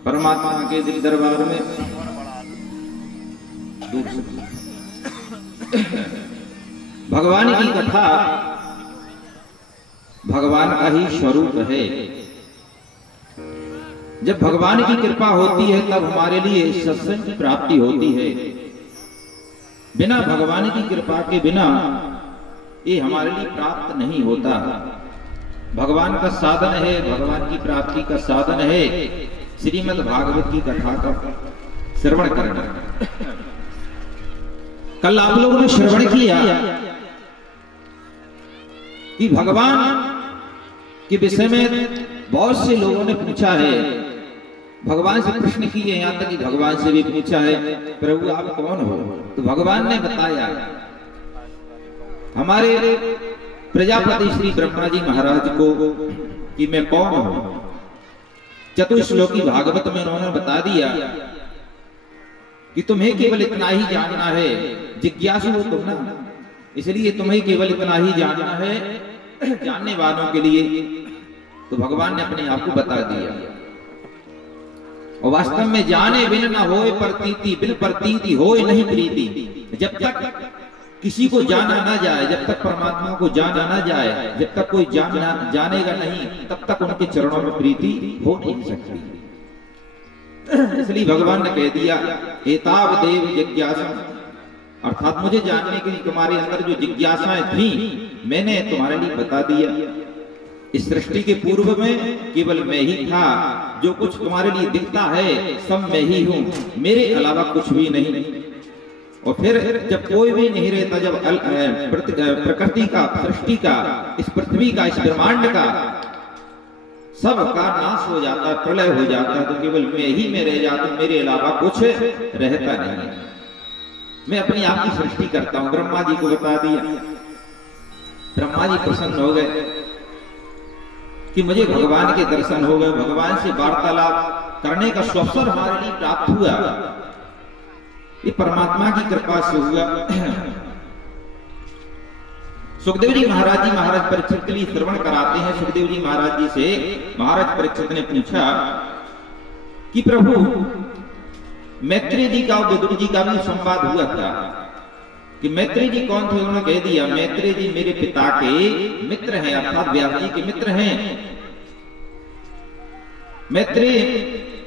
परमात्मा के दिल दरबार में दूर से भगवान की कथा भगवान का ही स्वरूप है। जब भगवान की कृपा होती है तब हमारे लिए सत्संग की प्राप्ति होती है। बिना भगवान की कृपा के बिना ये हमारे लिए प्राप्त नहीं होता। भगवान का साधन है, भगवान की प्राप्ति का साधन है श्रीमद् भागवत की कथा का श्रवण करना। कल आप लोगों ने श्रवण किया कि भगवान के विषय में बहुत से लोगों ने पूछा है, भगवान से प्रश्न किए, यहां तक कि भगवान से भी पूछा है प्रभु आप कौन हो। तो भगवान ने बताया हमारे प्रजापति श्री ब्रह्मा जी महाराज को कि मैं कौन हूं। चतुश्लोकी भागवत में उन्होंने बता दिया कि तुम्हें केवल इतना ही जानना है, जिज्ञासु हो तुम ना, इसलिए तुम्हें केवल इतना ही जानना है जानने वालों के लिए। तो भगवान ने अपने आप को बता दिया। और वास्तव में जाने बिन न होए प्रतीति, बिन प्रतीति होए नहीं प्रीति। जब तक किसी को जाना ना जाए, जब तक परमात्मा को जाना ना जाए, जब तक कोई जानेगा नहीं, तब तक उनके चरणों में प्रीति हो नहीं सकती। इसलिए भगवान ने कह दिया एताव देव जिज्ञासा, अर्थात मुझे जानने के लिए तुम्हारे अंदर जो जिज्ञासाएं थी मैंने तुम्हारे लिए बता दिया। इस सृष्टि के पूर्व में केवल मैं ही था, जो कुछ तुम्हारे लिए दिखता है सब मैं ही हूं, मेरे अलावा कुछ भी नहीं। और फिर जब कोई भी नहीं रहता, जब प्रकृति का, सृष्टि का, इस पृथ्वी का, इस ब्रह्मांड का सब का नाश हो जाता है, प्रलय हो जाता है, तो केवल मैं ही में रह जाता हूं, मेरे अलावा कुछ रहता नहीं। मैं अपनी आप की सृष्टि करता हूं। ब्रह्मा जी को बता दिया। ब्रह्मा जी प्रसन्न हो गए कि मुझे भगवान के दर्शन हो गए, भगवान से वार्तालाप करने का अवसर हमारे लिए प्राप्त हुआ। ये परमात्मा की कृपा से हुआ। सुखदेव जी महाराज परीक्षित के लिए श्रवण कराते हैं। सुखदेव जी महाराज जी से महाराज परीक्षित ने पूछा कि प्रभु मैत्रेय जी का और विदुर जी का भी संवाद हुआ था कि मैत्रेय जी कौन थे। उन्होंने कह दिया मैत्रेय जी मेरे पिता के मित्र हैं, अर्थात व्यास जी के मित्र हैं। मैत्रेय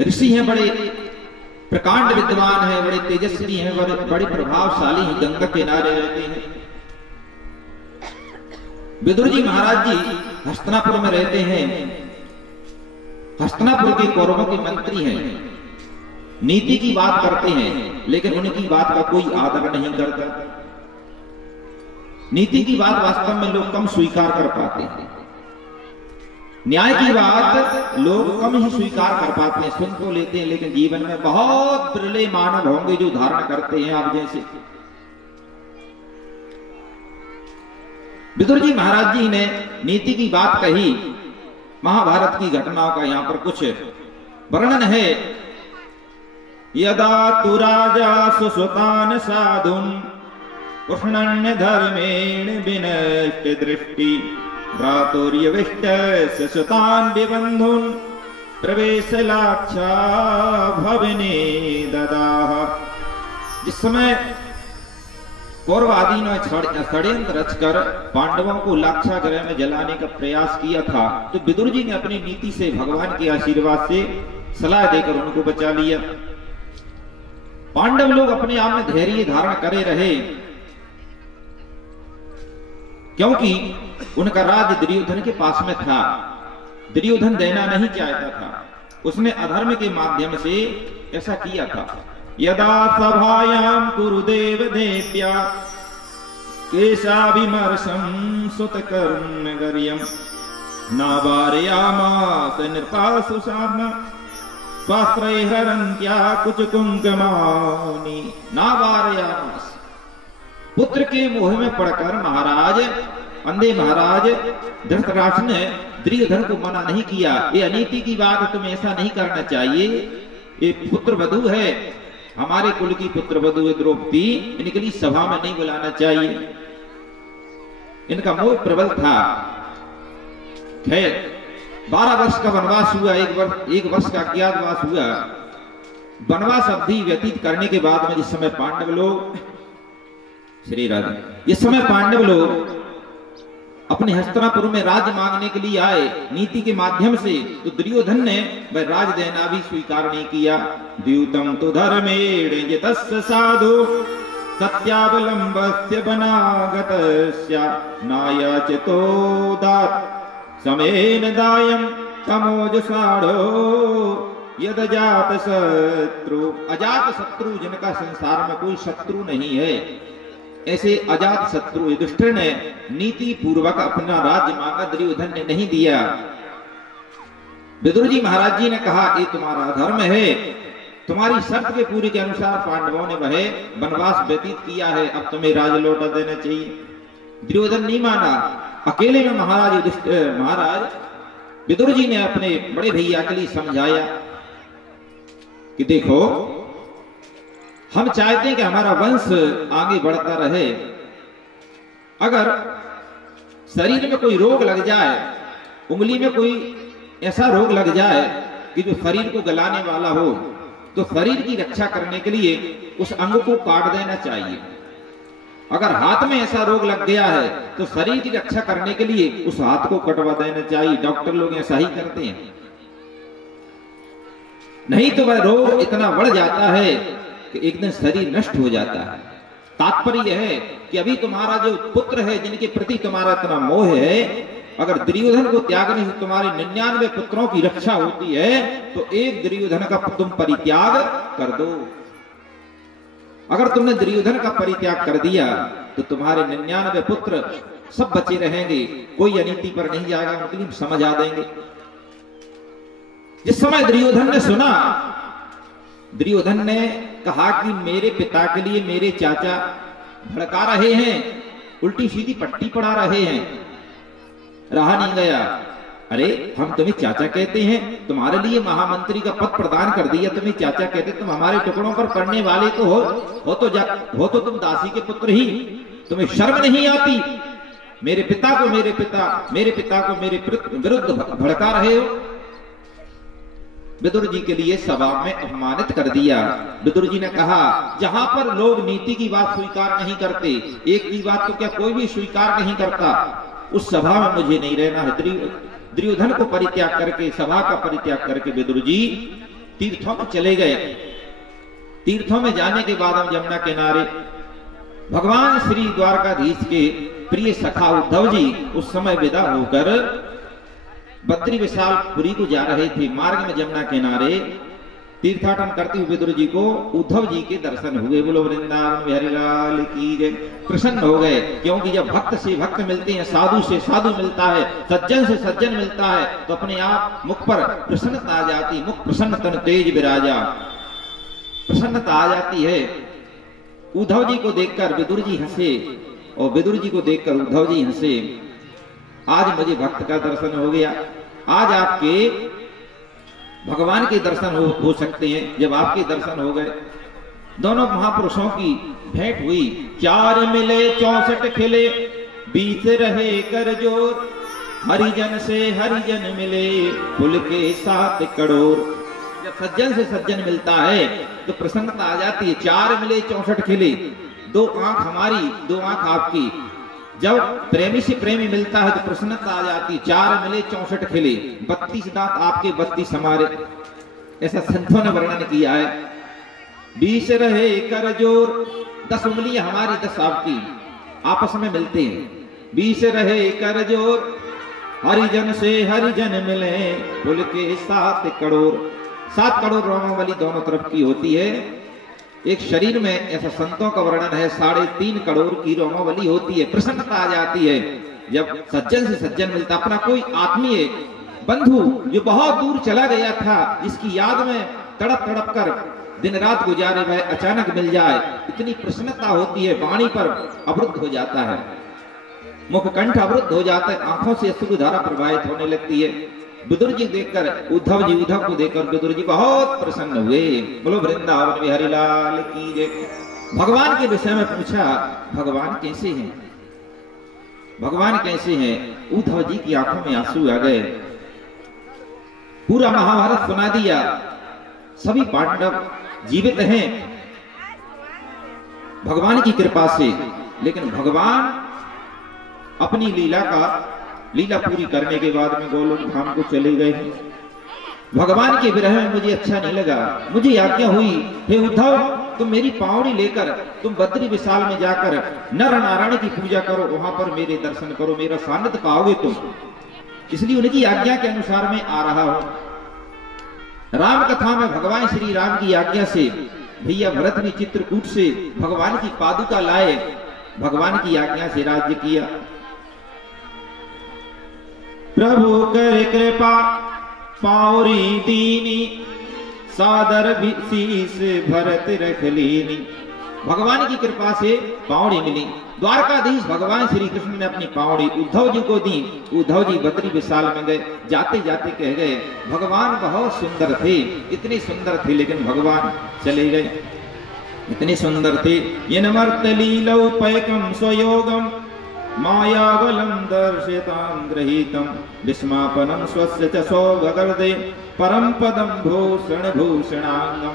ऋषि हैं, बड़े प्रकांड विद्वान हैं, बड़े तेजस्वी हैं, बड़े प्रभावशाली हैं, गंगा किनारे रहते हैं। विदुर जी महाराज जी हस्तिनापुर में रहते हैं, हस्तिनापुर के कौरवों के मंत्री हैं, नीति की बात करते हैं, लेकिन उनकी बात का कोई आदर नहीं करता। नीति की बात वास्तव में लोग कम स्वीकार कर पाते हैं, न्याय की बात लोग कम ही स्वीकार कर पाते हैं, सुन तो लेते हैं, लेकिन जीवन में बहुत बिरले मानव होंगे जो धारण करते हैं आप जैसे। विदुर जी महाराज जी ने नीति की बात कही। महाभारत की घटनाओं का यहां पर कुछ वर्णन है। यदा तु राजा सुसुतान साधुन कृष्णन्य धर्मेण विनष्ट दृष्टि भ्रातुर्यविष्ट सुसुतान विबंधुन प्रवेश लाक्षा भवने ददाह। जिस समय कौरव आदि ने षड्यंत्र रचकर पांडवों को लाक्षा गृह में जलाने का प्रयास किया था, तो विदुर जी ने अपनी नीति से, भगवान के आशीर्वाद से सलाह देकर उनको बचा लिया। पांडव लोग अपने आप में धैर्य धारण करे रहे, क्योंकि उनका राज दुर्योधन के पास में था। दुर्योधन देना नहीं चाहता था, उसने अधर्म के माध्यम से ऐसा किया था। यदा सभायां कुरुदेव देव्या केशाभिमर्शं सुतकर्णगर्यं नावारयामास नृपासु साधना स्वास्त्रैर्हरन्त्या कुचकुंकुमानि नावारयामास। पुत्र के मोह में पड़कर महाराज, अंधे महाराज धृतराष्ट्र ने दुर्योधन को मना नहीं किया। ये अनीति की बात, तुम्हें ऐसा नहीं करना चाहिए। ये पुत्र वधू है, हमारे कुल की पुत्र वधू द्रौपदी, इनके लिए सभा में नहीं बुलाना चाहिए। इनका मोह प्रबल था। खैर 12 वर्ष का वनवास हुआ, एक वर्ष का अज्ञातवास हुआ। वनवास अवधि व्यतीत करने के बाद में जिस समय पांडव लोग, श्री राधे, इस समय पांडव लोग अपने हस्तिनापुर में राज्य मांगने के लिए आए नीति के माध्यम से, तो दुर्योधन ने वह राज देना भी स्वीकार नहीं किया। द्यूतम तो धर्मेण जितस्य साधु सत्यावलंबस्य बनागतस्य नायाचितो दात समेन दायम तमोजसाढ़ो यद अजात शत्रु। अजात शत्रु जिनका संसार में कोई शत्रु नहीं है, ऐसे अजात शत्रु युधिष्ठिर ने नीति पूर्वक अपना राज्य मांगा, दुर्योधन ने नहीं दिया। विदुर जी महाराज जी ने कहा ये तुम्हारा धर्म है, तुम्हारी शर्त के पूरे के अनुसार पांडवों ने वह वनवास व्यतीत किया है, अब तुम्हें राज लौटा देना चाहिए। दुर्योधन नहीं माना। अकेले में महाराज विदुर जी ने अपने बड़े भैया के लिए समझाया कि देखो, हम चाहते हैं कि हमारा वंश आगे बढ़ता रहे। अगर शरीर में कोई रोग लग जाए, उंगली में कोई ऐसा रोग लग जाए कि जो शरीर को गलाने वाला हो, तो शरीर की रक्षा करने के लिए उस अंग को काट देना चाहिए। अगर हाथ में ऐसा रोग लग गया है तो शरीर की रक्षा करने के लिए उस हाथ को कटवा देना चाहिए। डॉक्टर लोग ऐसा ही करते हैं, नहीं तो वह रोग इतना बढ़ जाता है कि एक दिन शरीर नष्ट हो जाता है। तात्पर्य यह है कि अभी तुम्हारा जो पुत्र है, जिनके प्रति तुम्हारा इतना मोह है, अगर दुर्योधन को त्यागने से तुम्हारे 99 पुत्रों की रक्षा होती है, तो एक दुर्योधन का तुम परित्याग कर दो। अगर तुमने दुर्योधन का परित्याग कर दिया तो तुम्हारे 99 पुत्र सब बचे रहेंगे, कोई अनीति पर नहीं जाएगा, उनके लिए समझ आ देंगे। जिस समय दुर्योधन ने सुना, दुर्योधन ने कहा कि मेरे पिता के लिए मेरे चाचा भड़का रहे हैं, उल्टी सीधी पट्टी पढ़ा रहे हैं, रहा नहीं गया। अरे हम तुम्हें चाचा कहते हैं, तुम्हारे लिए महामंत्री का पद प्रदान कर दिया, तुम्हें चाचा कहते, तुम हमारे टुकड़ों पर पड़ने वाले तो हो तो तुम दासी के पुत्र ही, तुम्हें शर्म नहीं आती? मेरे पिता को मेरे विरुद्ध भड़का रहे हो। विदुर जी के लिए सभा में अपमानित कर दिया। विदुर जी ने कहा, जहां पर लोग नीति की बात स्वीकार नहीं करते, एक की बात तो क्या कोई भी स्वीकार नहीं करता, उस सभा में मुझे नहीं रहना है। दुर्योधन को परित्याग करके, सभा का परित्याग करके विदुर जी तीर्थों में चले गए। तीर्थों में जाने के बाद हम यमुना किनारे भगवान श्री द्वारकाधीश के प्रिय सखा उद्धव जी उस समय विदा होकर बद्री विशालपुरी को जा रहे थे। मार्ग में यमुना किनारे तीर्थाटन करते हुए विदुर जी को उद्धव जी के दर्शन हुए। बोलो वृंदावन बिहारी लाल की जय। प्रसन्न हो गए, क्योंकि जब भक्त से भक्त मिलते हैं, साधु से साधु मिलता है, सज्जन से सज्जन मिलता है, तो अपने आप मुख पर प्रसन्नता आ जाती। मुख प्रसन्न तन तेज विराजा, प्रसन्नता आ जाती है। उद्धव जी को देखकर विदुर जी हंसे और विदुर जी को देखकर उद्धव जी हंसे। आज मुझे भक्त का दर्शन हो गया, आज आपके भगवान के दर्शन हो सकते हैं। जब आपके दर्शन हो गए, दोनों महापुरुषों की भेंट हुई। 4 मिले 64 खिले, 20 रहे कर जोर, हरिजन से हरिजन मिले, कुल के 7 करोड़। जब सज्जन से सज्जन मिलता है तो प्रसन्नता आ जाती है। 4 मिले 64 खिले, 2 आंख हमारी, 2 आंख आपकी। जब प्रेमी से प्रेमी मिलता है तो प्रसन्नता आ जाती। 4 मिले 64 खिले, 32 दांत आपके 32 हमारे, ऐसा संतों ने वर्णन किया है। 20 रहे कर जोर, 10 उंगलियां हमारी 10 आपकी, आपस में मिलते हैं। 20 रहे कर जोर, हरिजन से हरिजन मिले, कुल के 7 करोड़। 7 करोड़ रोमों वाली दोनों तरफ की होती है। एक शरीर में, ऐसा संतों का वर्णन है, 3.5 करोड़ की रोमावली होती है। प्रसन्नता आ जाती है जब सज्जन से सज्जन मिलता। अपना कोई आत्मीय बंधु जो बहुत दूर चला गया था, जिसकी याद में तड़प तड़प कर दिन रात गुजारे, वह अचानक मिल जाए, इतनी प्रसन्नता होती है। वाणी पर अवरुद्ध हो जाता है, मुखकंठ अवरुद्ध हो जाता है, आंखों से अश्रु धारा प्रवाहित होने लगती है। विदुर जी देखकर, उद्धव को देखकर विदुर जी बहुत प्रसन्न हुए। बोलो वृंदावन बिहारी लाल की जय। भगवान के विषय में पूछा, भगवान कैसे हैं, भगवान कैसे हैं? उद्धव जी की आंखों में आंसू आ गए। पूरा महाभारत सुना दिया। सभी पांडव जीवित हैं भगवान की कृपा से, लेकिन भगवान अपनी लीला पूरी करने के बाद में गोलोक धाम को चले गए। भगवान के विरह में मुझे अच्छा नहीं लगा। मुझे आज्ञा हुई, हे उद्धव, तुम मेरी पावड़ी लेकर तुम बद्री विशाल में जाकर नर नारायण की पूजा करो, वहां पर मेरे दर्शन करो, मेरा सानिध्य पाओगे तुम। इसलिए उनकी आज्ञा के अनुसार मैं आ रहा हूं। राम कथा में भगवान श्री राम की आज्ञा से भैया भरत ने चित्रकूट से भगवान की पादुका लाए, भगवान की आज्ञा से राज्य किया। प्रभु कर कृपा पावरी दीनी, सादर शीस भरत रख लीनी। भगवान की कृपा से पावड़ी मिली। द्वारकाधीश भगवान श्री कृष्ण ने अपनी पावड़ी उद्धव जी को दी। उद्धव जी बद्री विशाल में गए, जाते जाते कह गए, भगवान बहुत सुंदर थे, इतने सुंदर थे, लेकिन भगवान चले गए। इतने सुंदर थे। ये नमर्त लीलौ पैकम स्वयोगम, मायावलम दर्शितां गृहीतम, विस्मापनम स्वस्य च सौगर्दे, परम पदम भूषण भूषणांगम।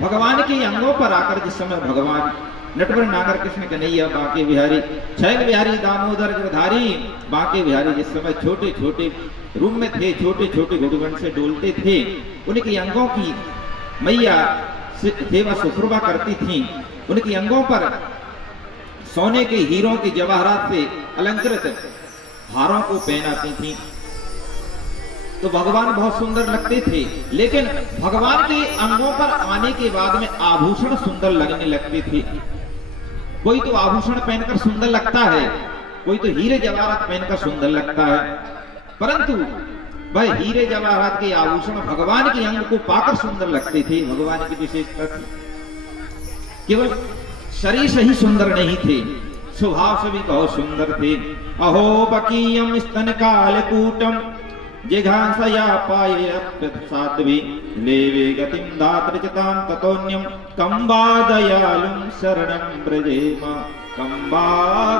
भगवान के अंगों पर आकर जिस समय भगवान नटवर नागर कृष्ण कन्हैया बांके बिहारी, छैल बिहारी दामोदर गिरधारी बांके बिहारी जिस समय छोटे छोटे रूम में थे, छोटे छोटे घुटघुट से डोलते थे, उनके अंगों की मैया सेवा सुश्रुभा करती थी। उनके अंगों पर सोने के हीरों के जवाहरात से अलंकृत हारों को पहनाती थी। तो भगवान बहुत सुंदर लगते थे, लेकिन भगवान के अंगों पर आने के बाद में आभूषण सुंदर लगने लगते थे। कोई तो आभूषण पहनकर सुंदर लगता है, कोई तो हीरे जवाहरात पहनकर सुंदर लगता है, परंतु वह हीरे जवाहरात के आभूषण भगवान के अंग को पाकर सुंदर लगते थे। भगवान की विशेषता थी। केवल शरीर से ही सुंदर नहीं थे, स्वभाव से भी बहुत सुंदर थे। अहो बकीयम स्तन कालकूटम, जिघांसया पाये साध्वी, लेवे गतिम दातृचतां ततोन्यम, कंबा दयालुं शरणं ब्रजेम, कंबा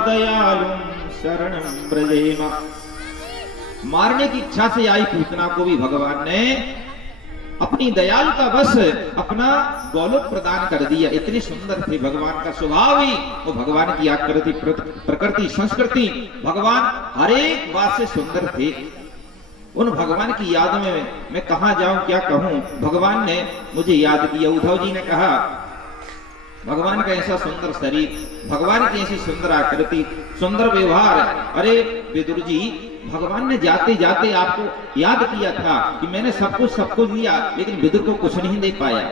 दयालुं शरणं ब्रजेम। मारने की इच्छा से आई पूतना को भी भगवान ने अपनी दयालुता बस अपना गोलोक प्रदान कर दिया। इतने सुंदर थे भगवान का स्वभाव ही, वो भगवान की आकृति प्रकृति संस्कृति भगवान हर एक बात से सुंदर थे। उन भगवान की याद में मैं कहां जाऊं, क्या कहूं। भगवान ने मुझे याद किया। उद्धव जी ने कहा, भगवान का ऐसा सुंदर शरीर, भगवान की ऐसी सुंदर आकृति, सुंदर व्यवहार, अरे विदुर जी, भगवान ने जाते जाते आपको याद किया था कि मैंने सब कुछ दिया, लेकिन विदुर को कुछ नहीं दे पाया,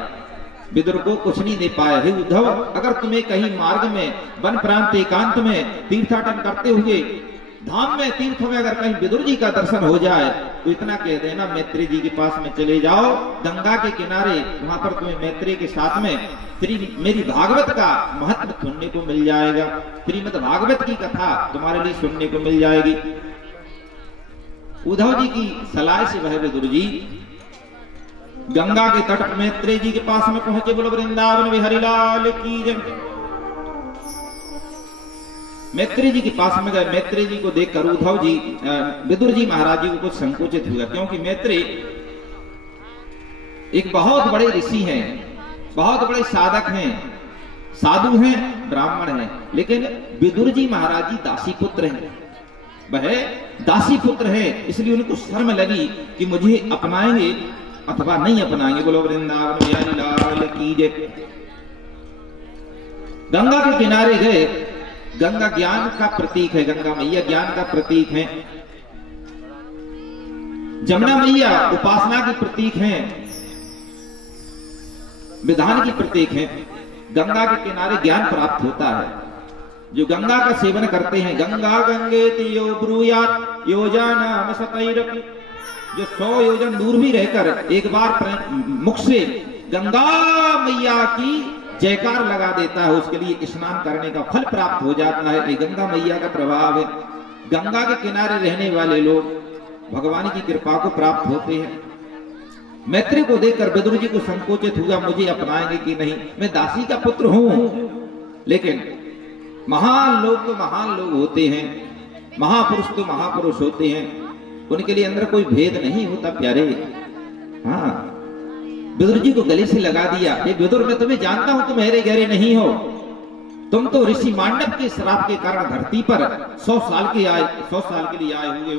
विदुर को कुछ नहीं दे पाया। हे उद्धव, अगर तुम्हें कहीं मार्ग में वन प्रांत एकांत में तीर्थाटन करते हुए धाम में तीर्थ में अगर कहीं विदुर जी का दर्शन हो जाए तो इतना कह देना, मैत्री जी के पास में चले जाओ, गंगा के किनारे, वहां पर तुम्हें मैत्री के साथ में मेरी भागवत का महत्व सुनने को मिल जाएगा, श्रीमद् भागवत की कथा तुम्हारे लिए सुनने को मिल जाएगी। उद्धव जी की सलाह से वह विदुर जी गंगा के तट पर मैत्री जी के पास में पहुंचे। बोलो वृंदावन बिहारी लाल की जय। मैत्री जी के पास में गए। मैत्री जी को देखकर उद्धव जी विदुर जी महाराज जी को कुछ संकोचित हुआ, क्योंकि मैत्री एक बहुत बड़े ऋषि हैं, बहुत बड़े साधक हैं, साधु हैं, ब्राह्मण हैं, लेकिन विदुर जी महाराज जी दासी पुत्र हैं, वह दासी पुत्र है। इसलिए उनको शर्म लगी कि मुझे अपनाएंगे अथवा नहीं अपनाएंगे। बोलो वृंदावन बिहारी लाल की जय। गंगा के किनारे गए। गंगा ज्ञान का प्रतीक है, गंगा मैया ज्ञान का प्रतीक है, जमुना मैया उपासना की प्रतीक है, विधान की प्रतीक है। गंगा के किनारे ज्ञान प्राप्त होता है। जो गंगा का सेवन करते हैं, गंगा गंगेति यो ब्रूयात् योजनाम शतैरपि, जो 100 योजन दूर भी रहकर एक बार मुख से गंगा मैया की जयकार लगा देता है, उसके लिए स्नान करने का फल प्राप्त हो जाता है। ये गंगा मैया का प्रभाव है। गंगा के किनारे रहने वाले लोग भगवान की कृपा को प्राप्त होते हैं। मैत्री को देखकर विदुर जी को संकोचित हुआ, मुझे अपनाएंगे कि नहीं, मैं दासी का पुत्र हूं। लेकिन महान लोग तो महान लोग होते हैं, महापुरुष तो महापुरुष होते हैं। उनके लिए अंदर कोई भेद नहीं होता प्यारे। हाँ, विदुर जी को गले से लगा दिया, ये विदुर मैं तुम्हें जानता हूं, तुम गहरे गहरे नहीं हो, तुम तो ऋषि मांडव के श्राप के कारण धरती पर 100 साल के लिए आए हुए